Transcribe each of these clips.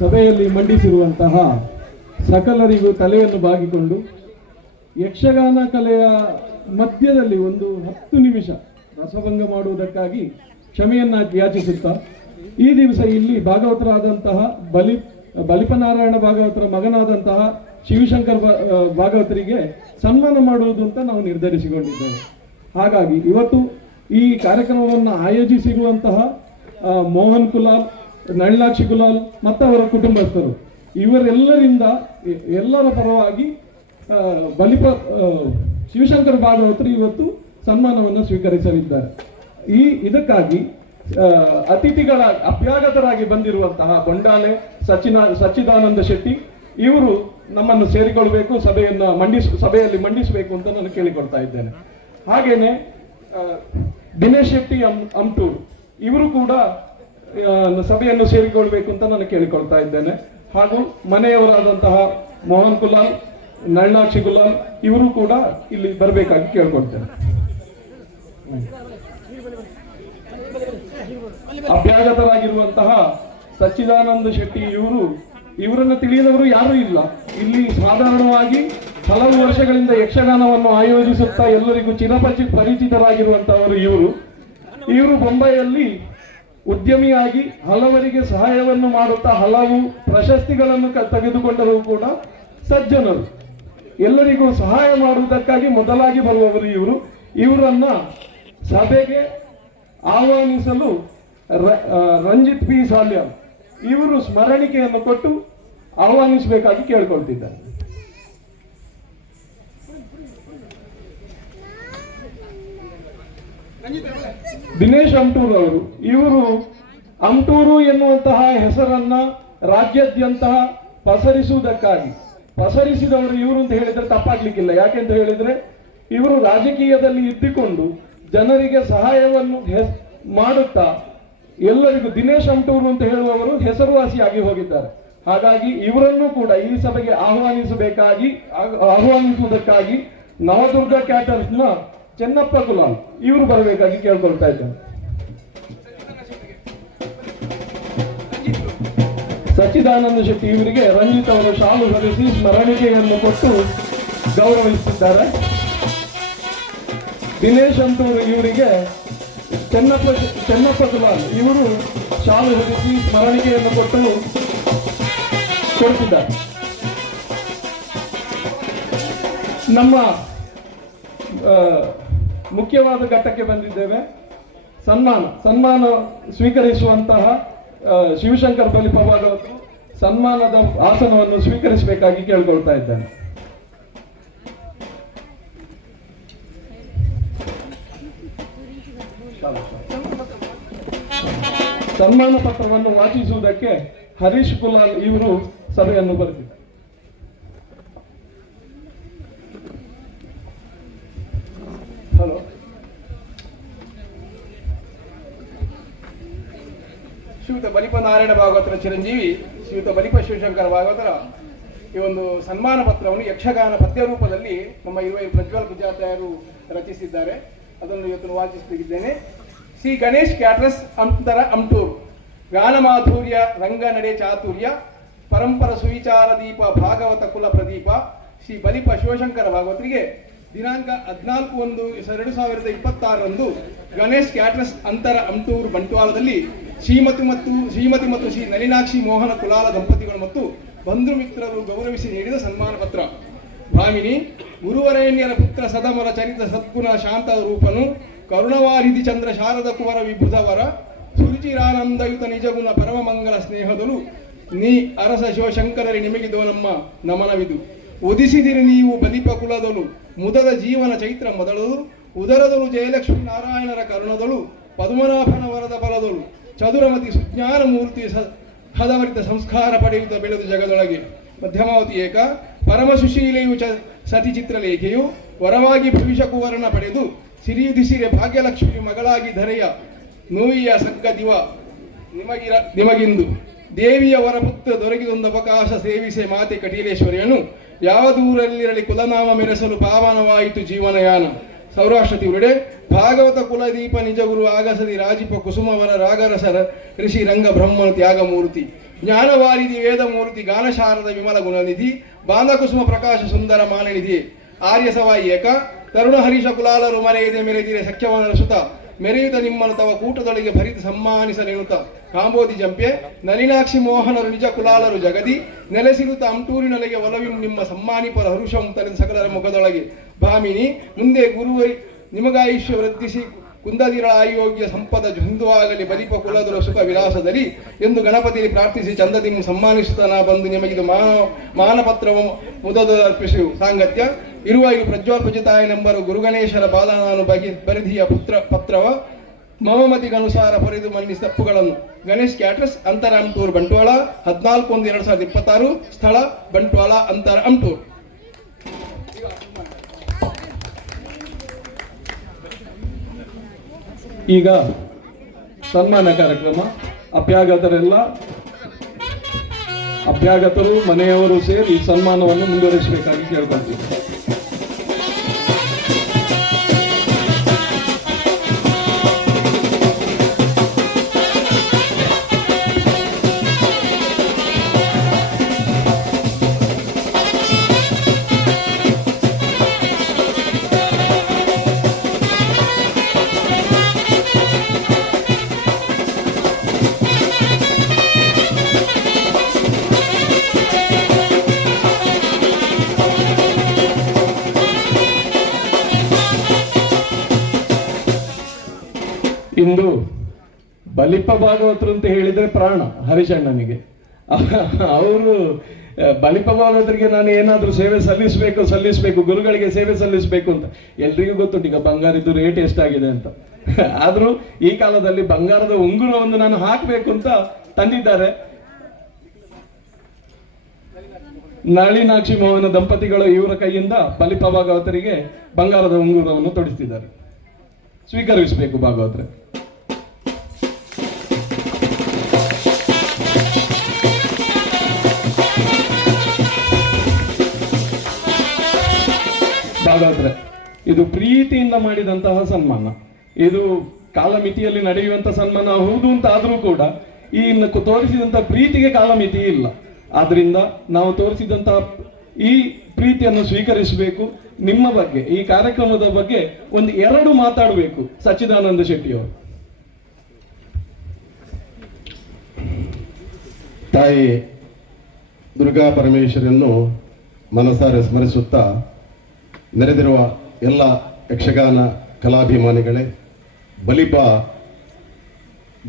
ಸಭೆಯಲ್ಲಿ ಮಂಡಿಸಿರುವಂತಹ ಸಕಲರಿಗೂ ತಲೆಯನ್ನು ಬಾಗಿಕೊಂಡು ಯಕ್ಷಗಾನ ಕಲೆಯ ಮಧ್ಯದಲ್ಲಿ ಒಂದು 10 ನಿಮಿಷ ರಸಭಂಗ ಮಾಡುವುದಕ್ಕಾಗಿ ಕ್ಷಮೆಯನ್ನ ಯಾಚಿಸುತ್ತಾ ಈ ದಿವಸ ಇಲ್ಲಿ ಭಾಗವತರಾದಂತಹ ಬಲಿಪನಾರಾಯಣ ಭಾಗವತರ ಮಗನಾದಂತಹ ಶಿವಶಂಕರ್ ಭಾಗವತರಿಗೆ ಸನ್ಮಾನ ಮಾಡುವುದು ಅಂತ ನಾವು ನಿರ್ಧರಿಸಿಕೊಂಡಿದ್ದೇವೆ. ಹಾಗಾಗಿ ಇವತ್ತು ಈ ಕಾರ್ಯಕ್ರಮವನ್ನು ಆಯೋಜಿಸಿರುವಂತಹ ಮೋಹನ್ ಕುಲಾಲ್, ನಳಿನಾಕ್ಷಿ ಕುಲಾಲ್ ಮತ್ತು ಅವರ ಕುಟುಂಬಸ್ಥರು ಇವರೆಲ್ಲರಿಂದ ಎಲ್ಲರ ಪರವಾಗಿ ಶಿವಶಂಕರ್ ಭಾಗವತರು ಇವತ್ತು ಸನ್ಮಾನವನ್ನು ಸ್ವೀಕರಿಸಲಿದ್ದಾರೆ. ಇದಕ್ಕಾಗಿ ಅತಿಥಿಗಳ ಅಭ್ಯಾಗತರಾಗಿ ಬಂದಿರುವಂತಹ ಬೊಂಡಾಲೆ ಸಚ್ಚಿದಾನಂದ ಶೆಟ್ಟಿ ಇವರು ನಮ್ಮನ್ನು ಸೇರಿಕೊಳ್ಳಬೇಕು, ಸಭೆಯಲ್ಲಿ ಮಂಡಿಸಬೇಕು ಅಂತ ನಾನು ಕೇಳಿಕೊಳ್ತಾ ಇದ್ದೇನೆ. ಹಾಗೇನೆ ದಿನೇಶ್ ಶೆಟ್ಟಿ ಅಮ್ಟೂರ್ ಇವರು ಕೂಡ ಸಭೆಯನ್ನು ಸೇರಿಕೊಳ್ಬೇಕು ಅಂತ ನಾನು ಕೇಳಿಕೊಳ್ತಾ ಇದ್ದೇನೆ. ಹಾಗೂ ಮನೆಯವರಾದಂತಹ ಮೋಹನ್ ಕುಲಾಲ್, ನಳಿನಾಕ್ಷಿ ಕುಲಾಲ್ ಇವರು ಕೂಡ ಇಲ್ಲಿ ಬರಬೇಕಾಗಿ ಕೇಳ್ಕೊಳ್ತೇನೆ. ಅಭ್ಯಾಗತರಾಗಿರುವಂತಹ ಸಚ್ಚಿದಾನಂದ ಶೆಟ್ಟಿ ಇವರನ್ನು ತಿಳಿಯದವರು ಯಾರೂ ಇಲ್ಲ. ಇಲ್ಲಿ ಸಾಧಾರಣವಾಗಿ ಹಲವು ವರ್ಷಗಳಿಂದ ಯಕ್ಷಗಾನವನ್ನು ಆಯೋಜಿಸುತ್ತಾ ಎಲ್ಲರಿಗೂ ಪರಿಚಿತರಾಗಿರುವಂತಹವರು ಇವರು ಬೊಂಬೈಯಲ್ಲಿ ಉದ್ಯಮಿಯಾಗಿ ಹಲವರಿಗೆ ಸಹಾಯವನ್ನು ಮಾಡುತ್ತಾ ಹಲವು ಪ್ರಶಸ್ತಿಗಳನ್ನು ತೆಗೆದುಕೊಂಡರೂ ಕೂಡ ಸಜ್ಜನರು. ಎಲ್ಲರಿಗೂ ಸಹಾಯ ಮಾಡುವುದಕ್ಕಾಗಿ ಮೊದಲಾಗಿ ಬರುವವರು ಇವರನ್ನ ಸಭೆಗೆ ಆಹ್ವಾನಿಸಲು ರಂಜಿತ್ ಪಿ ಸಾಲ್ಯ ಇವರು ಸ್ಮರಣಿಕೆಯನ್ನು ಕೊಟ್ಟು ಆಹ್ವಾನಿಸಬೇಕಾಗಿ ಕೇಳಿಕೊಳ್ತಿದ್ದಾರೆ. ದಿನೇಶ್ ಅಮ್ಟೂರ್ ಇವರು ಅಮ್ಟೂರು ಎನ್ನುವಂತಹ ಹೆಸರನ್ನ ರಾಜ್ಯಾದ್ಯಂತ ಪಸರಿಸಿದವರು ಇವರು ಅಂತ ಹೇಳಿದ್ರೆ ತಪ್ಪಾಗ್ಲಿಕ್ಕಿಲ್ಲ. ಯಾಕೆಂತ ಹೇಳಿದ್ರೆ ಇವರು ರಾಜಕೀಯದಲ್ಲಿ ಇದ್ದುಕೊಂಡು ಜನರಿಗೆ ಸಹಾಯವನ್ನು ಮಾಡುತ್ತಾ ಎಲ್ಲರಿಗೂ ದಿನೇಶ್ ಅಮ್ಟೂರು ಅಂತ ಹೇಳುವವರು ಹೆಸರುವಾಸಿಯಾಗಿ ಹೋಗಿದ್ದಾರೆ. ಹಾಗಾಗಿ ಇವರನ್ನು ಕೂಡ ಈ ಸಭೆಗೆ ಆಹ್ವಾನಿಸುವುದಕ್ಕಾಗಿ ನವದುರ್ಗ ಕ್ಯಾಟರ್ಸ್ನ ಚೆನ್ನಪ್ಪ ಕುಲಾಲ್ ಇವರು ಬರಬೇಕಾಗಿ ಕೇಳ್ಕೊಳ್ತಾ ಇದ್ದಾರೆ. ಸಚ್ಚಿದಾನಂದ ಶೆಟ್ಟಿ ಇವರಿಗೆ ರಂಜಿತ್ ಅವರು ಶಾಲು ಹೊಲಿಸಿ ಸ್ಮರಣಿಕೆಯನ್ನು ಕೊಟ್ಟು ಗೌರವಿಸುತ್ತಿದ್ದಾರೆ. ದಿನೇಶ್ ಅಮ್ಟೂರು ಇವರಿಗೆ ಚೆನ್ನಪ್ಪ ಕುಲಾಲ್ ಇವರು ಶಾಲು ಹೊಲಿಸಿ ಸ್ಮರಣಿಕೆಯನ್ನು ಕೊಡುತ್ತಿದ್ದಾರೆ. ನಮ್ಮ ಮುಖ್ಯವಾದ ಘಟ್ಟಕ್ಕೆ ಬಂದಿದ್ದೇವೆ. ಸನ್ಮಾನ ಸ್ವೀಕರಿಸುವಂತಹ ಶಿವಶಂಕರ್ ಬಲಿಪಭಾಗವತರು ಸನ್ಮಾನದ ಆಸನವನ್ನು ಸ್ವೀಕರಿಸಬೇಕಾಗಿ ಕೇಳ್ಕೊಳ್ತಾ ಇದ್ದೇನೆ. ಸನ್ಮಾನ ಪತ್ರವನ್ನು ವಾಚಿಸುವುದಕ್ಕೆ ಹರೀಶ್ ಕುಲಾಲ್ ಇವರು ಸಭೆಯನ್ನು ಬರೆದಿದ್ದಾರೆ. ಹಲೋ, ಶ್ರೀಯುತ ಬಲಿಪನಾರಾಯಣ ಭಾಗವತರ ಚಿರಂಜೀವಿ ಶ್ರೀಯುತ ಬಲಿಪ ಶಿವಶಂಕರ ಭಾಗವತರ ಈ ಒಂದು ಸನ್ಮಾನ ಪತ್ರವನ್ನು ಯಕ್ಷಗಾನ ಪದ್ಯ ರೂಪದಲ್ಲಿ ನಮ್ಮ ಪ್ರಜ್ವಲ್ ಗುಜಾತಾಯರು ರಚಿಸಿದ್ದಾರೆ. ಅದನ್ನು ಇವತ್ತು ವಾಚಿಸುತ್ತಿದ್ದೇನೆ. ಶ್ರೀ ಗಣೇಶ್ ಕ್ಯಾಟ್ರಸ್ ಅಂತರ ಅಮ್ಟೂರ್ ಗಾನ ಮಾಧುರ್ಯ ರಂಗ ನಡೆ ಚಾತುರ್ಯ ಪರಂಪರ ಸುವಿಚಾರ ದೀಪ ಭಾಗವತ ಕುಲ ಪ್ರದೀಪ ಶ್ರೀ ಬಲಿಪ ಶಿವಶಂಕರ ಭಾಗವತರಿಗೆ ದಿನಾಂಕ 14/1/2026 ಗಣೇಶ್ ಕ್ಯಾಟ್ರಸ್ ಅಂತರ ಅಮ್ಟೂರು ಬಂಟ್ವಾಳದಲ್ಲಿ ಶ್ರೀಮತಿ ಮತ್ತು ಶ್ರೀ ನಳಿನಾಕ್ಷಿ ಮೋಹನ ಕುಲಾಲ ದಂಪತಿಗಳು ಮತ್ತು ಬಂಧು ಮಿತ್ರರು ಗೌರವಿಸಿ ನೀಡಿದ ಸನ್ಮಾನ ಪತ್ರ. ಭಾಮಿನಿ ಗುರುವರೇಣ್ಯರ ಪುತ್ರ ಸದಮಲ ಚರಿತ ಸದ್ಗುಣ ಶಾಂತ ರೂಪನು ಕರುಣವಾರಿಧಿ ಚಂದ್ರ ಶಾರದ ಕುವರ ವಿಭುಧವರ ಸುರುಚಿರಾನಂದಯುತ ನಿಜಗುಣ ಪರಮ ಮಂಗಲ ಸ್ನೇಹದಲು ನೀ ಅರಸ ಶಿವಶಂಕರರಿ ನಿಮಗಿದೋ ನಮ್ಮ ನಮನವಿದು. ಒದಿಸಿದಿರಿ ನೀವು ಬಲಿಪ ಕುಲದಲು ಮುದದ ಜೀವನ ಚೈತ್ರ ಮೊದಲದು ಉದರದಲು ಜಯಲಕ್ಷ್ಮೀ ನಾರಾಯಣರ ಕರುಣದಳು ಪದ್ಮನಾಭನ ವರದ ಬಲದಳು ಚದುರಮತಿ ಸುಜ್ಞಾನ ಮೂರ್ತಿ ಹದವರಿತ ಸಂಸ್ಕಾರ ಪಡೆಯುತ್ತ ಬೆಳೆದು ಜಗದೊಳಗೆ. ಮಧ್ಯಮಾವತಿ ಏಕ ಪರಮ ಸುಶೀಲೆಯು ಸತಿ ಚಿತ್ರಲೇಖೆಯು ವರವಾಗಿ ಭವಿಷ್ಯ ಕುವರನ ಪಡೆದು ಸಿರಿಯುದಿಸಿರೆ ಭಾಗ್ಯಲಕ್ಷ್ಮಿಯು ಮಗಳಾಗಿ ಧರೆಯ ನೋಯಿಯ ಸಗ್ಗ ದಿವ ನಿಮಗಿಂದು ದೇವಿಯ ವರಪುತ್ರ ದೊರಕಿದೊಂದು ಅವಕಾಶ ಸೇವಿಸೆ ಮಾತೆ ಕಟೀಲೇಶ್ವರಿಯನ್ನು ಯಾವ ದೂರಲ್ಲಿರಲಿ ಕುಲನಾಮ ಮೆರೆಸಲು ಪಾವನವಾಯಿತು ಜೀವನಯಾನ. ಸೌರಾಷ್ಟ್ರ ತಿರುಡೆ ಭಾಗವತ ಕುಲದೀಪ ನಿಜಗುರು ಆಗಸದಿ ರಾಜಿಪ ಕುಸುಮವರ ರಾಗರಸರ ಋಷಿ ರಂಗ ಬ್ರಹ್ಮನು ತ್ಯಾಗಮೂರ್ತಿ ಜ್ಞಾನವಾರಿಧಿ ವೇದಮೂರ್ತಿ ಗಾನಶಾರದ ವಿಮಲ ಗುಣನಿಧಿ ಬಾಂಧಕುಸುಮ ಪ್ರಕಾಶ ಸುಂದರ ಮಾನನಿಧಿ ಆರ್ಯ ಸವಾಯಿ ಏಕ ತರುಣ ಹರೀಶ ಕುಲಾಲರು ಮರೆಯದೆ ಮೆರೆದಿರೆ ಸಖ್ಯವನ ಸುತ ಮೆರೆಯುತ್ತ ನಿಮ್ಮನ್ನು ತವ ಕೂಟದೊಳಗೆ ಭರಿತ ಸಮ್ಮಾನಿಸಲೆನುತ ಕಾಂಬೋದಿ ಜಂಪೆ ನಲಿನಾಕ್ಷಿ ಮೋಹನರು ನಿಜ ಕುಲಾಲರು ಜಗದಿ ನೆಲೆಸಿರುತ್ತ ಅಂಟೂರಿನೊಳಗೆ ಒಲವಿಂ ನಿಮ್ಮ ಸಮ್ಮಾನಿಪರ ಹರುಷಂ ತಲೆದ ಸಕಲರ ಮುಖದೊಳಗೆ ಭಾಮಿನಿ ಮುಂದೆ ಗುರುವೈ ನಿಮಗಾಯುಷ್ಯ ವೃದ್ಧಿಸಿ ಕುಂದದಿರ ಆಯೋಗ್ಯ ಸಂಪದ ಜುಂದುವಾಗಲಿ ಬಲಿಪ ಕುಲದುರ ಸುಖ ವಿಲಾಸದಲ್ಲಿ ಎಂದು ಗಣಪತಿ ಪ್ರಾರ್ಥಿಸಿ ಚಂದದಿ ಸಮ್ಮಾನಿಸುತ್ತನ ಬಂದು ನಿಮಗಿದು ಮಾನಪತ್ರವ ಮುದದ ಅರ್ಪಿಸು ಸಾಂಗತ್ಯ ಇರುವ ಇದು ಪ್ರಜ್ವಲ್ಪಜಿತಾಯ ನಂಬರು ಗುರುಗಣೇಶರ ಬಾಲ ನಾನು ಬರಿದಿಯ ಪತ್ರವ ಮಮಮತಿಗನುಸಾರ ಪರಿದು ಮನ್ನಿಸಿ ತಪ್ಪುಗಳನ್ನು ಗಣೇಶ್ ಕ್ಯಾಟ್ರಸ್ ಅಂತರ ಅಮ್ಟೂರ್ ಬಂಟ್ವಾಳ 14/1/2026 ಸ್ಥಳ ಬಂಟ್ವಾಳ ಅಂತರ ಅಮ್ಟೂರ್. ಈಗ ಸನ್ಮಾನ ಕಾರ್ಯಕ್ರಮ ಅಭ್ಯಾಗತರು ಮನೆಯವರು ಸೇರಿ ಸನ್ಮಾನವನ್ನು ಮುಂದುವರಿಸಬೇಕಾಗಿ ಕೇಳ್ಕೊಳ್ತೀವಿ. ಇಂದು ಬಲಿಪ ಭಾಗವತರು ಅಂತ ಹೇಳಿದ್ರೆ ಪ್ರಾಣ ಹರಿಶಣ್ಣನಿಗೆ. ಅವರು ಬಲಿಪ ಭಾಗವತರಿಗೆ ನಾನು ಏನಾದರೂ ಸೇವೆ ಸಲ್ಲಿಸಬೇಕು ಗುರುಗಳಿಗೆ ಸೇವೆ ಸಲ್ಲಿಸಬೇಕು ಅಂತ ಎಲ್ರಿಗೂ ಗೊತ್ತುಂಟು. ಈಗ ಬಂಗಾರದ್ದು ರೇಟ್ ಎಷ್ಟಾಗಿದೆ ಅಂತ. ಆದರೂ ಈ ಕಾಲದಲ್ಲಿ ಬಂಗಾರದ ಉಂಗುರವನ್ನು ನಾನು ಹಾಕಬೇಕು ಅಂತ ತಂದಿದ್ದಾರೆ. ನಳಿನಾಕ್ಷಿ ಮೋಹನ ದಂಪತಿಗಳು ಇವರ ಕೈಯಿಂದ ಬಲಿಪ ಭಾಗವತರಿಗೆ ಬಂಗಾರದ ಉಂಗುರವನ್ನು ತೊಡಿಸಿದ್ದಾರೆ. ಸ್ವೀಕರಿಸಬೇಕು ಭಾಗವತರೆ. ಭಾಗವತರೆ, ಇದು ಪ್ರೀತಿಯಿಂದ ಮಾಡಿದಂತಹ ಸನ್ಮಾನ. ಇದು ಕಾಲಮಿತಿಯಲ್ಲಿ ನಡೆಯುವಂತಹ ಸನ್ಮಾನ ಹೌದು ಅಂತ ಆದರೂ ಕೂಡ ಈ ತೋರಿಸಿದಂತಹ ಪ್ರೀತಿಗೆ ಕಾಲಮಿತಿ ಇಲ್ಲ. ಆದ್ರಿಂದ ನಾವು ತೋರಿಸಿದಂತಹ ಈ ಪ್ರೀತಿಯನ್ನು ಸ್ವೀಕರಿಸಬೇಕು. ನಿಮ್ಮ ಬಗ್ಗೆ, ಈ ಕಾರ್ಯಕ್ರಮದ ಬಗ್ಗೆ ಒಂದು 2 ಮಾತಾಡಬೇಕು ಸಚ್ಚಿದಾನಂದ ಶೆಟ್ಟಿಯವರು. ತಾಯಿ ದುರ್ಗಾ ಪರಮೇಶ್ವರಿಯನ್ನು ಮನಸಾರೆ ಸ್ಮರಿಸುತ್ತಾ ನೆರೆದಿರುವ ಎಲ್ಲ ಯಕ್ಷಗಾನ ಕಲಾಭಿಮಾನಿಗಳೇ, ಬಲಿಪ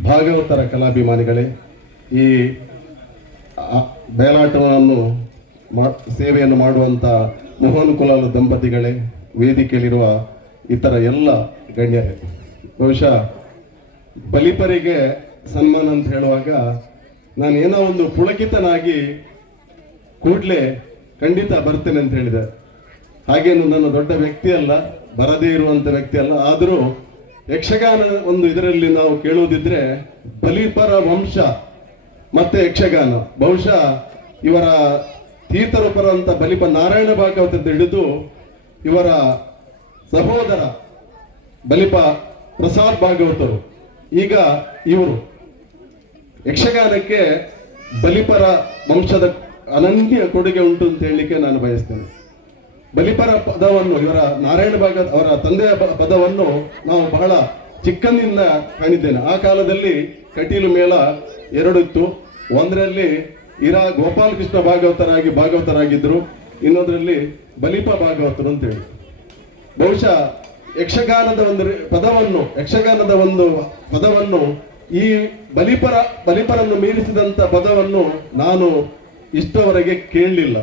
ಭಾಗವತರ ಕಲಾಭಿಮಾನಿಗಳೇ, ಈ ಬಯಲಾಟವನ್ನು ಸೇವೆಯನ್ನು ಮಾಡುವಂಥ ಮೋಹನ್ ಕುಲಾಲ್ ದಂಪತಿಗಳೇ, ವೇದಿಕೆಯಲ್ಲಿರುವ ಇತರ ಎಲ್ಲ ಗಣ್ಯರೇ, ಬಹುಶಃ ಬಲಿಪರಿಗೆ ಸನ್ಮಾನ ಅಂತ ಹೇಳುವಾಗ ನಾನು ಏನೋ ಒಂದು ಪುಳಕಿತನಾಗಿ ಕೂಡಲೇ ಖಂಡಿತ ಬರ್ತೇನೆ ಅಂತ ಹೇಳಿದೆ. ಹಾಗೇನು ನನ್ನ ದೊಡ್ಡ ವ್ಯಕ್ತಿ ಅಲ್ಲ, ಬರದೇ ಇರುವಂಥ ವ್ಯಕ್ತಿ ಅಲ್ಲ. ಆದರೂ ಯಕ್ಷಗಾನ ಒಂದು ಇದರಲ್ಲಿ ನಾವು ಕೇಳುವುದಿದ್ರೆ ಬಲಿಪರ ವಂಶ ಮತ್ತೆ ಯಕ್ಷಗಾನ, ಬಹುಶಃ ಇವರ ತೀರ್ಥರೂಪರ ಅಂತ ಬಲಿಪ ನಾರಾಯಣ ಭಾಗವತದ ಹಿಡಿದು ಇವರ ಸಹೋದರ ಬಲಿಪ ಪ್ರಸಾದ್ ಭಾಗವತರು, ಈಗ ಇವರು ಯಕ್ಷಗಾನಕ್ಕೆ ಬಲಿಪರ ವಂಶದ ಅನನ್ಯ ಕೊಡುಗೆ ಉಂಟು ಅಂತ ಹೇಳಲಿಕ್ಕೆ ನಾನು ಬಯಸ್ತೇನೆ. ಬಲಿಪರ ಪದವನ್ನು, ಇವರ ನಾರಾಯಣ ಭಾಗವತ ಅವರ ತಂದೆಯ ಪದವನ್ನು ನಾವು ಬಹಳ ಚಿಕ್ಕಂದಿನಿಂದ ಕಾಣಿದ್ದೇನೆ. ಆ ಕಾಲದಲ್ಲಿ ಕಟೀಲು ಮೇಳ 2 ಇತ್ತು. ಒಂದರಲ್ಲಿ ಗೋಪಾಲಕೃಷ್ಣ ಭಾಗವತರಾಗಿದ್ದರು, ಇನ್ನೊಂದರಲ್ಲಿ ಬಲಿಪ ಭಾಗವತರು ಅಂತೇಳಿ. ಬಹುಶಃ ಯಕ್ಷಗಾನದ ಒಂದು ಪದವನ್ನು ಈ ಬಲಿಪರನ್ನು ಮೀರಿಸಿದಂಥ ಪದವನ್ನು ನಾನು ಇಷ್ಟವರೆಗೆ ಕೇಳಲಿಲ್ಲ.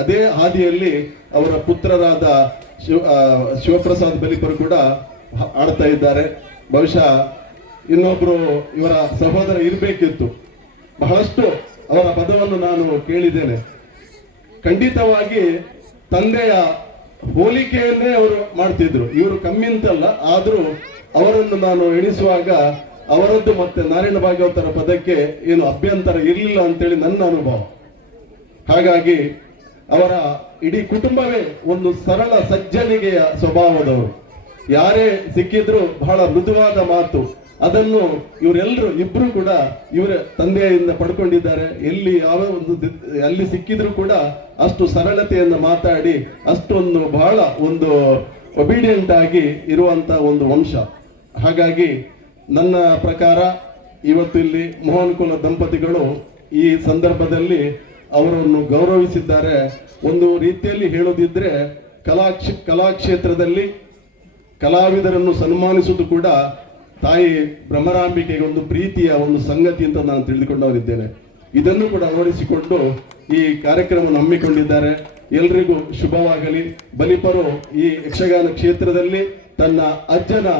ಅದೇ ಹಾದಿಯಲ್ಲಿ ಅವರ ಪುತ್ರರಾದ ಶಿವಪ್ರಸಾದ್ ಬಲಿಪರು ಕೂಡ ಆಡ್ತಾ ಇದ್ದಾರೆ. ಬಹುಶಃ ಇನ್ನೊಬ್ರು ಇವರ ಸಹೋದರ ಇರಬೇಕಿತ್ತು. ಬಹಳಷ್ಟು ಅವರ ಪದವನ್ನು ನಾನು ಕೇಳಿದ್ದೇನೆ. ಖಂಡಿತವಾಗಿ ತಂದೆಯ ಹೋಲಿಕೆಯನ್ನೇ ಅವರು ಮಾಡ್ತಿದ್ರು. ಇವರು ಕಮ್ಮಿ ಅಂತಲ್ಲ, ಆದರೂ ಅವರನ್ನು ನಾನು ಎಣಿಸುವಾಗ ಅವರದ್ದು ಮತ್ತೆ ನಾರಾಯಣ ಭಾಗವತರ ಪದಕ್ಕೆ ಏನು ಅಭ್ಯಂತರ ಇರಲಿಲ್ಲ ಅಂತೇಳಿ ನನ್ನ ಅನುಭವ. ಹಾಗಾಗಿ ಅವರ ಇಡೀ ಕುಟುಂಬವೇ ಒಂದು ಸರಳ ಸಜ್ಜನಿಗೆಯ ಸ್ವಭಾವದವರು. ಯಾರೇ ಸಿಕ್ಕಿದ್ರು ಬಹಳ ಮೃದುವಾದ ಮಾತು, ಅದನ್ನು ಇವರೆಲ್ಲರೂ ಇಬ್ರು ಕೂಡ ಇವರ ತಂದೆಯಿಂದ ಪಡ್ಕೊಂಡಿದ್ದಾರೆ. ಎಲ್ಲಿ ಯಾವ ಒಂದು ಅಲ್ಲಿ ಸಿಕ್ಕಿದ್ರು ಕೂಡ ಅಷ್ಟು ಸರಳತೆಯಿಂದ ಮಾತಾಡಿ ಅಷ್ಟೊಂದು ಬಹಳ ಒಂದು ಒಬಿಡಿಯಂಟ್ ಆಗಿ ಇರುವಂತ ಒಂದು ವಂಶ. ಹಾಗಾಗಿ ನನ್ನ ಪ್ರಕಾರ ಇವತ್ತು ಇಲ್ಲಿ ಮೋಹನ್ ಕುಲ ದಂಪತಿಗಳು ಈ ಸಂದರ್ಭದಲ್ಲಿ ಅವರನ್ನು ಗೌರವಿಸಿದ್ದಾರೆ. ಒಂದು ರೀತಿಯಲ್ಲಿ ಹೇಳೋದಿದ್ರೆ ಕಲಾಕ್ಷೇತ್ರದಲ್ಲಿ ಕಲಾವಿದರನ್ನು ಸನ್ಮಾನಿಸುವುದು ಕೂಡ ತಾಯಿ ಭ್ರಮರಾಂಬಿಕೆಗೆ ಒಂದು ಪ್ರೀತಿಯ ಒಂದು ಸಂಗತಿ ಅಂತ ನಾನು ತಿಳಿದುಕೊಂಡವರಿದ್ದೇನೆ. ಇದನ್ನು ಕೂಡ ಅಳವಡಿಸಿಕೊಂಡು ಈ ಕಾರ್ಯಕ್ರಮವನ್ನು ಹಮ್ಮಿಕೊಂಡಿದ್ದಾರೆ. ಎಲ್ರಿಗೂ ಶುಭವಾಗಲಿ. ಬಲಿಪರು ಈ ಯಕ್ಷಗಾನ ಕ್ಷೇತ್ರದಲ್ಲಿ ತನ್ನ ಅಜ್ಜನ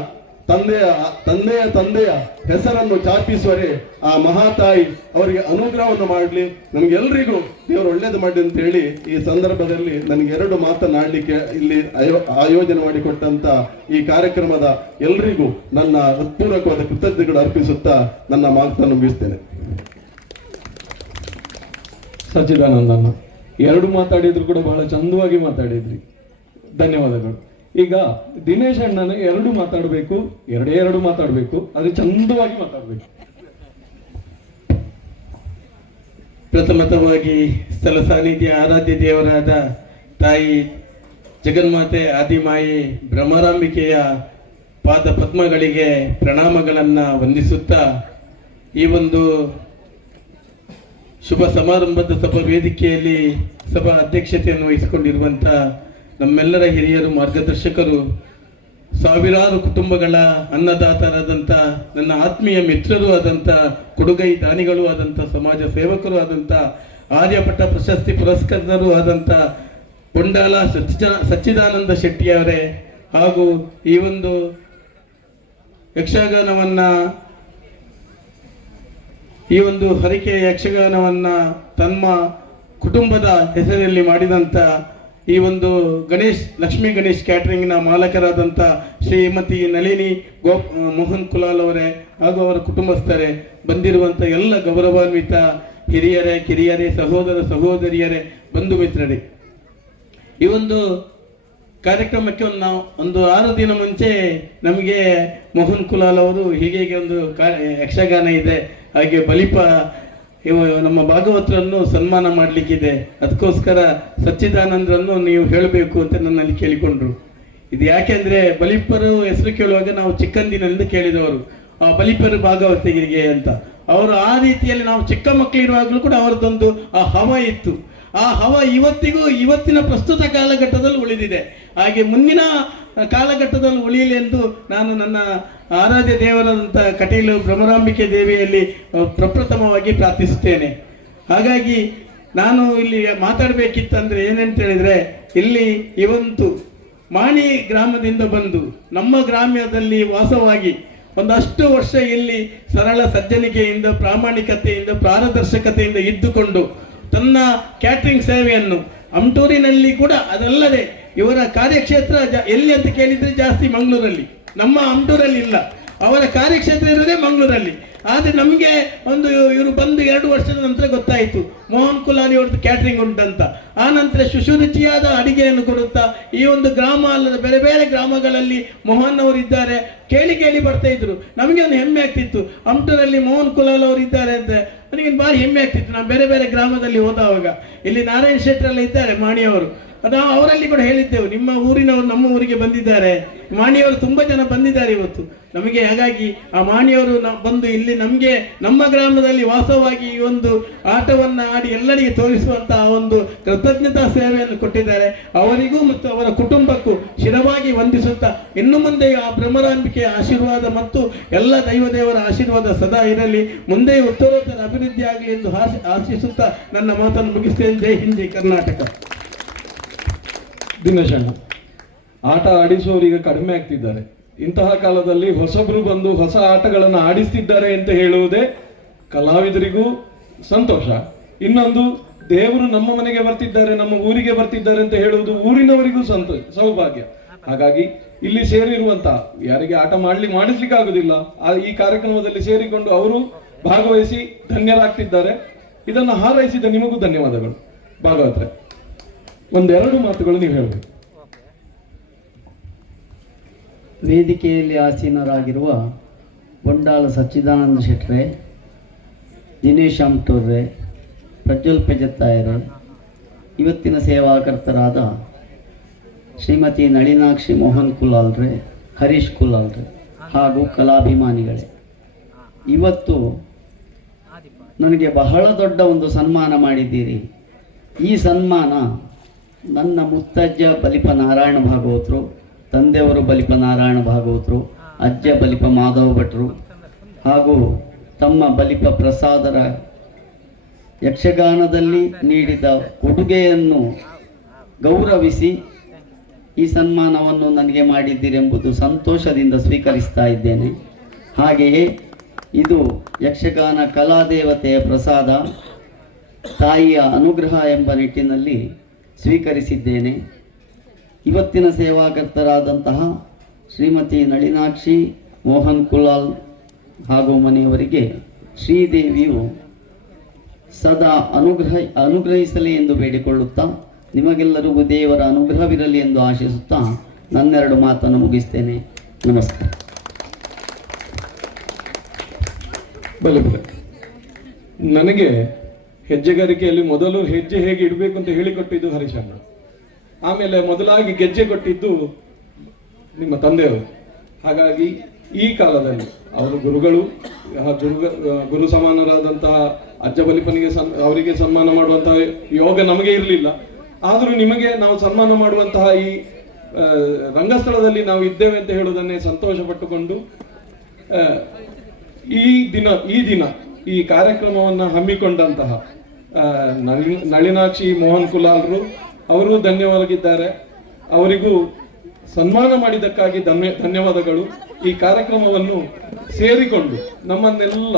ತಂದೆಯ ಹೆಸರನ್ನು ಚಾಪಿಸುವರೆ ಆ ಮಹಾತಾಯಿ ಅವರಿಗೆ ಅನುಗ್ರಹವನ್ನು ಮಾಡಲಿ, ನಮ್ಗೆಲ್ರಿಗೂ ದೇವರು ಒಳ್ಳೇದು ಮಾಡಲಿ ಅಂತ ಹೇಳಿ ಈ ಸಂದರ್ಭದಲ್ಲಿ ನನಗೆ 2 ಮಾತನಾಡಲಿಕ್ಕೆ ಇಲ್ಲಿ ಆಯೋಜನೆ ಮಾಡಿಕೊಟ್ಟಂತ ಈ ಕಾರ್ಯಕ್ರಮದ ಎಲ್ರಿಗೂ ನನ್ನ ಹೃತ್ಪೂರ್ವಕವಾದ ಕೃತಜ್ಞತೆಗಳು ಅರ್ಪಿಸುತ್ತಾ ನನ್ನ ಮಾತನ್ನು ಮುಗಿಸ್ತೇನೆ. ಸಚ್ಚಿದಾನಂದನ 2 ಮಾತಾಡಿದ್ರು ಕೂಡ ಬಹಳ ಚಂದವಾಗಿ ಮಾತಾಡಿದ್ರಿ, ಧನ್ಯವಾದಗಳು. ಈಗ ದಿನೇಶ್ ಅಣ್ಣನ 2 ಮಾತಾಡಬೇಕು, 2 ಮಾತಾಡಬೇಕು, ಆದ್ರೆ ಚಂದವಾಗಿ ಮಾತಾಡಬೇಕು. ಪ್ರಥಮತವಾಗಿ ಸ್ಥಳ ಸಾನ್ನಿಧ್ಯ ಆರಾಧ್ಯ ದೇವರಾದ ತಾಯಿ ಜಗನ್ಮಾತೆ ಆದಿಮಾಯಿ ಭ್ರಮರಾಂಬಿಕೆಯ ಪಾದ ಪದ್ಮಗಳಿಗೆ ಪ್ರಣಾಮಗಳನ್ನು ವಂದಿಸುತ್ತಾ ಈ ಒಂದು ಶುಭ ಸಮಾರಂಭದ ಸಭಾ ವೇದಿಕೆಯಲ್ಲಿ ಸಭಾ ಅಧ್ಯಕ್ಷತೆಯನ್ನು ವಹಿಸಿಕೊಂಡಿರುವಂಥ ನಮ್ಮೆಲ್ಲರ ಹಿರಿಯರು, ಮಾರ್ಗದರ್ಶಕರು, ಸಾವಿರಾರು ಕುಟುಂಬಗಳ ಅನ್ನದಾತರಾದಂಥ ನನ್ನ ಆತ್ಮೀಯ ಮಿತ್ರರು ಆದಂಥ ಕೊಡುಗೈ ದಾನಿಗಳು ಆದಂಥ ಸಮಾಜ ಸೇವಕರು ಆದಂಥ ಆರ್ಯಭಟ ಪ್ರಶಸ್ತಿ ಪುರಸ್ಕೃತರು ಆದಂಥ ಕೊಂಡಾಲ ಸಚ್ಚಿದಾನಂದ ಶೆಟ್ಟಿಯವರೇ, ಹಾಗೂ ಈ ಒಂದು ಯಕ್ಷಗಾನವನ್ನು ಈ ಒಂದು ಹರಿಕೆಯ ಯಕ್ಷಗಾನವನ್ನು ತಮ್ಮ ಕುಟುಂಬದ ಹೆಸರಲ್ಲಿ ಮಾಡಿದಂಥ ಈ ಒಂದು ಲಕ್ಷ್ಮೀ ಗಣೇಶ್ ಕ್ಯಾಟರಿಂಗ್ನ ಮಾಲಕರಾದಂಥ ಶ್ರೀಮತಿ ನಳಿನಿ ಮೋಹನ್ ಕುಲಾಲ್ ಅವರೇ ಹಾಗೂ ಅವರ ಕುಟುಂಬಸ್ಥರೇ, ಬಂದಿರುವಂಥ ಎಲ್ಲ ಗೌರವಾನ್ವಿತ ಹಿರಿಯರೇ, ಕಿರಿಯರೇ, ಸಹೋದರ ಸಹೋದರಿಯರೇ, ಬಂಧು ಮಿತ್ರರೇ, ಈ ಒಂದು ಕಾರ್ಯಕ್ರಮಕ್ಕೆ ಒಂದು 6 ದಿನ ಮುಂಚೆ ನಮಗೆ ಮೋಹನ್ ಕುಲಾಲ್ ಅವರು ಹೀಗೆ ಒಂದು ಯಕ್ಷಗಾನ ಇದೆ, ಹಾಗೆ ಬಲಿಪ ನಮ್ಮ ಭಾಗವತರನ್ನು ಸನ್ಮಾನ ಮಾಡಲಿಕ್ಕಿದೆ, ಅದಕ್ಕೋಸ್ಕರ ಸಚ್ಚಿದಾನಂದರನ್ನು ನೀವು ಹೇಳಬೇಕು ಅಂತ ನನ್ನಲ್ಲಿ ಕೇಳಿಕೊಂಡ್ರು. ಇದು ಯಾಕೆಂದರೆ ಬಲಿಪರು ಹೆಸರು ಕೇಳುವಾಗ ನಾವು ಚಿಕ್ಕಂದಿನಿಂದ ಕೇಳಿದವರು ಬಲಿಪರು ಭಾಗವತರಿಗೆ ಅಂತ. ಅವರು ಆ ರೀತಿಯಲ್ಲಿ ನಾವು ಚಿಕ್ಕ ಮಕ್ಕಳಿರುವಾಗಲೂ ಕೂಡ ಅವರದೊಂದು ಆ ಹವ ಇತ್ತು. ಆ ಹವ ಇವತ್ತಿನ ಪ್ರಸ್ತುತ ಕಾಲಘಟ್ಟದಲ್ಲಿ ಉಳಿದಿದೆ. ಹಾಗೆ ಮುಂದಿನ ಕಾಲಘಟ್ಟದಲ್ಲಿ ಉಳಿಯಲಿ ಎಂದು ನಾನು ನನ್ನ ಆರಾಧ್ಯ ದೇವರಾದಂಥ ಕಟೀಲು ಭ್ರಮರಾಂಬಿಕೆ ದೇವಿಯಲ್ಲಿ ಪ್ರಪ್ರಥಮವಾಗಿ ಪ್ರಾರ್ಥಿಸುತ್ತೇನೆ. ಹಾಗಾಗಿ ನಾನು ಇಲ್ಲಿ ಮಾತಾಡಬೇಕಿತ್ತಂದರೆ ಏನಂತ ಹೇಳಿದರೆ, ಇಲ್ಲಿ ಇವತ್ತು ಮಾಣಿ ಗ್ರಾಮದಿಂದ ಬಂದು ನಮ್ಮ ಗ್ರಾಮ್ಯದಲ್ಲಿ ವಾಸವಾಗಿ ಒಂದಷ್ಟು ವರ್ಷ ಇಲ್ಲಿ ಸರಳ ಸಜ್ಜನಿಕೆಯಿಂದ, ಪ್ರಾಮಾಣಿಕತೆಯಿಂದ, ಪಾರದರ್ಶಕತೆಯಿಂದ ಇದ್ದುಕೊಂಡು ತನ್ನ ಕ್ಯಾಟ್ರಿಂಗ್ ಸೇವೆಯನ್ನು ಅಮ್ಟೂರಿನಲ್ಲಿ ಕೂಡ, ಅದಲ್ಲದೆ ಇವರ ಕಾರ್ಯಕ್ಷೇತ್ರ ಎಲ್ಲಿ ಅಂತ ಕೇಳಿದರೆ ಜಾಸ್ತಿ ಮಂಗಳೂರಲ್ಲಿ, ನಮ್ಮ ಅಮ್ಟೂರಲ್ಲಿ ಇಲ್ಲ. ಅವರ ಕಾರ್ಯಕ್ಷೇತ್ರ ಇರೋದೇ ಮಂಗಳೂರಲ್ಲಿ. ಆದರೆ ನಮಗೆ ಇವರು ಬಂದು 2 ವರ್ಷದ ನಂತರ ಗೊತ್ತಾಯಿತು ಮೋಹನ್ ಕುಲಾಲ್ ಅವ್ರದ್ದು ಕ್ಯಾಟ್ರಿಂಗ್ ಉಂಟಂತ. ಆ ನಂತರ ಶುಶುರುಚಿಯಾದ ಅಡಿಗೆಯನ್ನು ಕೊಡುತ್ತಾ ಈ ಒಂದು ಗ್ರಾಮ ಅಲ್ಲದ ಬೇರೆ ಬೇರೆ ಗ್ರಾಮಗಳಲ್ಲಿ ಮೋಹನ್ ಅವರು ಇದ್ದಾರೆ ಕೇಳಿ ಬರ್ತಾ ಇದ್ರು. ನಮಗೆ ಒಂದು ಹೆಮ್ಮೆ ಆಗ್ತಿತ್ತು, ಅಮ್ಟೂರಲ್ಲಿ ಮೋಹನ್ ಕುಲಾಲ್ ಅವರು ಇದ್ದಾರೆ ಅಂತ ನನಗೆ ಭಾರಿ ಹೆಮ್ಮೆ ಆಗ್ತಿತ್ತು. ನಾನು ಬೇರೆ ಬೇರೆ ಗ್ರಾಮದಲ್ಲಿ ಹೋದವಾಗ ಇಲ್ಲಿ ನಾರಾಯಣ ಶೆಟ್ಟರೆಲ್ಲ ಇದ್ದಾರೆ, ಮಾಣಿಯವರು, ನಾವು ಅವರಲ್ಲಿ ಕೂಡ ಹೇಳಿದ್ದೆವು, ನಿಮ್ಮ ಊರಿನವರು ನಮ್ಮ ಊರಿಗೆ ಬಂದಿದ್ದಾರೆ, ಮಾಣಿಯವರು ತುಂಬ ಜನ ಬಂದಿದ್ದಾರೆ ಇವತ್ತು ನಮಗೆ. ಹಾಗಾಗಿ ಆ ಮಾಣಿಯವರು ಬಂದು ಇಲ್ಲಿ ನಮಗೆ ನಮ್ಮ ಗ್ರಾಮದಲ್ಲಿ ವಾಸವಾಗಿ ಈ ಒಂದು ಆಟವನ್ನು ಆಡಿ ಎಲ್ಲರಿಗೆ ತೋರಿಸುವಂತಹ ಒಂದು ಕೃತಜ್ಞತಾ ಸೇವೆಯನ್ನು ಕೊಟ್ಟಿದ್ದಾರೆ. ಅವರಿಗೂ ಮತ್ತು ಅವರ ಕುಟುಂಬಕ್ಕೂ ಶಿರವಾಗಿ ವಂದಿಸುತ್ತಾ ಇನ್ನು ಮುಂದೆ ಆ ಭ್ರಮರಾಂಬಿಕೆಯ ಆಶೀರ್ವಾದ ಮತ್ತು ಎಲ್ಲ ದೈವದೇವರ ಆಶೀರ್ವಾದ ಸದಾ ಇರಲಿ, ಮುಂದೆ ಉತ್ತರೋತ್ತರ ಅಭಿವೃದ್ಧಿ ಆಗಲಿ ಎಂದು ಆಶಿಸುತ್ತಾ ನನ್ನ ಮಾತನ್ನು ಮುಗಿಸ್ತೇನೆ. ಜೈ ಹಿಂದ್, ಜೈ ಕರ್ನಾಟಕ. ದಿನೇಶ್ ಅಣ್ಣ, ಆಟ ಆಡಿಸುವವರಿಗೆ ಕಡಿಮೆ ಆಗ್ತಿದ್ದಾರೆ. ಇಂತಹ ಕಾಲದಲ್ಲಿ ಹೊಸಬ್ರು ಬಂದು ಹೊಸ ಆಟಗಳನ್ನು ಆಡಿಸ್ತಿದ್ದಾರೆ ಅಂತ ಹೇಳುವುದೇ ಕಲಾವಿದರಿಗೂ ಸಂತೋಷ. ಇನ್ನೊಂದು, ದೇವರು ನಮ್ಮ ಮನೆಗೆ ಬರ್ತಿದ್ದಾರೆ, ನಮ್ಮ ಊರಿಗೆ ಬರ್ತಿದ್ದಾರೆ ಅಂತ ಹೇಳುವುದು ಊರಿನವರಿಗೂ ಸೌಭಾಗ್ಯ. ಹಾಗಾಗಿ ಇಲ್ಲಿ ಸೇರಿರುವಂತ ಯಾರಿಗೆ ಆಟ ಮಾಡಿಸ್ಲಿಕ್ಕೆ ಆಗುದಿಲ್ಲ, ಈ ಕಾರ್ಯಕ್ರಮದಲ್ಲಿ ಸೇರಿಕೊಂಡು ಅವರು ಭಾಗವಹಿಸಿ ಧನ್ಯರಾಗ್ತಿದ್ದಾರೆ. ಇದನ್ನು ಹಾರೈಸಿದ ನಿಮಗೂ ಧನ್ಯವಾದಗಳು. ಭಾಗವತ್ರೆ, 1-2 ಮಾತುಗಳು ನೀವು ಹೇಳಬೇಕು. ವೇದಿಕೆಯಲ್ಲಿ ಆಸೀನರಾಗಿರುವ ಬೊಂಡಾಲ ಸಚ್ಚಿದಾನಂದ ಶೆಟ್ರೆ, ದಿನೇಶ್ ಆಮ್ಟೂರ್ರೆ, ಪ್ರಜ್ವಲ್ ಪೆಜತ್ತಾಯರೆ, ಇವತ್ತಿನ ಸೇವಾಕರ್ತರಾದ ಶ್ರೀಮತಿ ನಳಿನಾಕ್ಷಿ ಮೋಹನ್ ಕುಲಾಲ್ರೆ, ಹರೀಶ್ ಕುಲಾಲ್ರೆ ಹಾಗೂ ಕಲಾಭಿಮಾನಿಗಳೇ, ಇವತ್ತು ನನಗೆ ಬಹಳ ದೊಡ್ಡ ಒಂದು ಸನ್ಮಾನ ಮಾಡಿದ್ದೀರಿ. ಈ ಸನ್ಮಾನ ನನ್ನ ಮುತ್ತಜ್ಜ ಬಲಿಪ ನಾರಾಯಣ ಭಾಗವತರು, ತಂದೆಯವರು ಬಲಿಪ ನಾರಾಯಣ ಭಾಗವತರು, ಅಜ್ಜ ಬಲಿಪ ಮಾಧವ ಭಟ್ರು ಹಾಗೂ ತಮ್ಮ ಬಲಿಪ ಪ್ರಸಾದರ ಯಕ್ಷಗಾನದಲ್ಲಿ ನೀಡಿದ ಕೊಡುಗೆಯನ್ನು ಗೌರವಿಸಿ ಈ ಸನ್ಮಾನವನ್ನು ನನಗೆ ಮಾಡಿದ್ದೀರೆಂಬುದು ಸಂತೋಷದಿಂದ ಸ್ವೀಕರಿಸ್ತಾ ಇದ್ದೇನೆ. ಹಾಗೆಯೇ ಇದು ಯಕ್ಷಗಾನ ಕಲಾದೇವತೆಯ ಪ್ರಸಾದ, ತಾಯಿಯ ಅನುಗ್ರಹ ಎಂಬ ನಿಟ್ಟಿನಲ್ಲಿ ಸ್ವೀಕರಿಸಿದ್ದೇನೆ. ಇವತ್ತಿನ ಸೇವಾಕರ್ತರಾದಂತಹ ಶ್ರೀಮತಿ ನಳಿನಾಕ್ಷಿ ಮೋಹನ್ ಕುಲಾಲ್ ಹಾಗೂ ಮನೆಯವರಿಗೆ ಶ್ರೀದೇವಿಯು ಸದಾ ಅನುಗ್ರಹಿಸಲಿ ಎಂದು ಬೇಡಿಕೊಳ್ಳುತ್ತಾ, ನಿಮಗೆಲ್ಲರಿಗೂ ದೇವರ ಅನುಗ್ರಹವಿರಲಿ ಎಂದು ಆಶಿಸುತ್ತಾ ನನ್ನೆರಡು ಮಾತನ್ನು ಮುಗಿಸ್ತೇನೆ. ನಮಸ್ಕಾರ. ಬಲೆ ನನಗೆ ಹೆಜ್ಜೆಗಾರಿಕೆಯಲ್ಲಿ ಮೊದಲು ಹೆಜ್ಜೆ ಹೇಗೆ ಇಡಬೇಕು ಅಂತ ಹೇಳಿಕೊಟ್ಟಿದ್ದು ಹರೀಶಣ್ಣ. ಆಮೇಲೆ ಮೊದಲಾಗಿ ಗೆಜ್ಜೆ ಕೊಟ್ಟಿದ್ದು ನಿಮ್ಮ ತಂದೆಯವರು. ಹಾಗಾಗಿ ಈ ಕಾಲದಲ್ಲಿ ಅವರು ಗುರುಗಳು, ಗುರು ಸಮಾನರಾದಂತಹ ಅಜ್ಜ ಬಲಿಪನಿಗೆ ಅವರಿಗೆ ಸನ್ಮಾನ ಮಾಡುವಂತಹ ಯೋಗ ನಮಗೆ ಇರಲಿಲ್ಲ. ಆದರೂ ನಿಮಗೆ ನಾವು ಸನ್ಮಾನ ಮಾಡುವಂತಹ ಈ ರಂಗಸ್ಥಳದಲ್ಲಿ ನಾವು ಇದ್ದೇವೆ ಅಂತ ಹೇಳುವುದನ್ನೇ ಸಂತೋಷ ಪಟ್ಟುಕೊಂಡು ಈ ದಿನ ಈ ಕಾರ್ಯಕ್ರಮವನ್ನು ಹಮ್ಮಿಕೊಂಡಂತಹ ನಳಿನಾಕ್ಷಿ ಮೋಹನ್ ಕುಲಾಲ್ರು ಅವರು ಧನ್ಯವಾಗಿದ್ದಾರೆ. ಅವರಿಗೂ ಸನ್ಮಾನ ಮಾಡಿದ್ದಕ್ಕಾಗಿ ಧನ್ಯವಾದಗಳು. ಈ ಕಾರ್ಯಕ್ರಮವನ್ನು ಸೇರಿಕೊಂಡು ನಮ್ಮನ್ನೆಲ್ಲ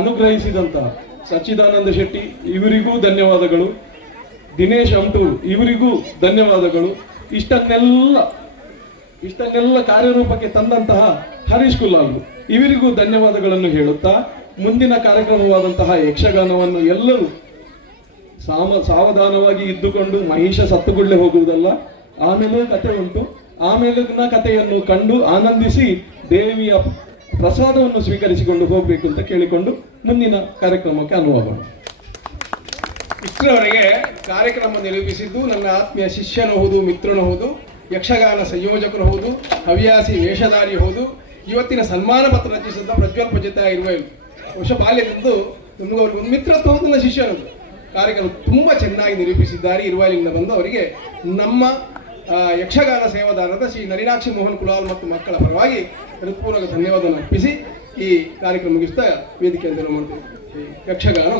ಅನುಗ್ರಹಿಸಿದಂತಹ ಸಚ್ಚಿದಾನಂದ ಶೆಟ್ಟಿ ಇವರಿಗೂ ಧನ್ಯವಾದಗಳು, ದಿನೇಶ್ ಆಮ್ಟೂರ್ ಇವರಿಗೂ ಧನ್ಯವಾದಗಳು. ಇಷ್ಟನ್ನೆಲ್ಲ ಕಾರ್ಯರೂಪಕ್ಕೆ ತಂದಂತಹ ಹರೀಶ್ ಕುಲಾಲ್ ಇವರಿಗೂ ಧನ್ಯವಾದಗಳನ್ನು ಹೇಳುತ್ತಾ, ಮುಂದಿನ ಕಾರ್ಯಕ್ರಮವಾದಂತಹ ಯಕ್ಷಗಾನವನ್ನು ಎಲ್ಲರೂ ಸಾವಧಾನವಾಗಿ ಇದ್ದುಕೊಂಡು, ಮಹಿಷ ಸತ್ತುಗುಳ್ಳೆ ಹೋಗುವುದಲ್ಲ, ಆಮೇಲೆ ಕತೆ ಉಂಟು, ಆಮೇಲಿನ ಕಥೆಯನ್ನು ಕಂಡು ಆನಂದಿಸಿ ದೇವಿಯ ಪ್ರಸಾದವನ್ನು ಸ್ವೀಕರಿಸಿಕೊಂಡು ಹೋಗಬೇಕು ಅಂತ ಕೇಳಿಕೊಂಡು ಮುಂದಿನ ಕಾರ್ಯಕ್ರಮಕ್ಕೆ ಅನುವಾಗೋಣ. ಇಷ್ಟರವರೆಗೆ ಕಾರ್ಯಕ್ರಮ ನಿರೂಪಿಸಿದ್ದು ನನ್ನ ಆತ್ಮೀಯ ಶಿಷ್ಯನು ಹೌದು, ಮಿತ್ರನು ಹೌದು, ಯಕ್ಷಗಾನ ಸಂಯೋಜಕರು ಹೌದು, ಹವ್ಯಾಸಿ ವೇಷಧಾರಿ ಹೌದು, ಇವತ್ತಿನ ಸನ್ಮಾನ ಪತ್ರ ರಚಿಸಿದ ಪ್ರಜ್ವಲ್ ಪೆಜತ್ತಾಯ ಇರುವೆಲು. ಬಹುಶಃ ಬಾಲ್ಯದಂದು ನಮಗವ್ರಿಗೆ ಒಂದು ಮಿತ್ರತ್ವ ಹೌದು, ನನ್ನ ಶಿಷ್ಯನದು. ಕಾರ್ಯಕ್ರಮ ತುಂಬ ಚೆನ್ನಾಗಿ ನಿರೂಪಿಸಿದ್ದಾರೆ. ಇರುವಾಲಿಂದ ಬಂದು ಅವರಿಗೆ ನಮ್ಮ ಯಕ್ಷಗಾನ ಸೇವಾದಾರರಾದ ಶ್ರೀ ನಳಿನಾಕ್ಷಿ ಮೋಹನ್ ಕುಲಾಲ್ ಮತ್ತು ಮಕ್ಕಳ ಪರವಾಗಿ ಹೃತ್ಪೂರ್ವಕ ಧನ್ಯವಾದವನ್ನು ಅರ್ಪಿಸಿ ಈ ಕಾರ್ಯಕ್ರಮ ಮುಗಿಸ್ತಾ ವೇದಿಕೆಯನ್ನು ಮಾಡ್ತೇವೆ. ಯಕ್ಷಗಾನ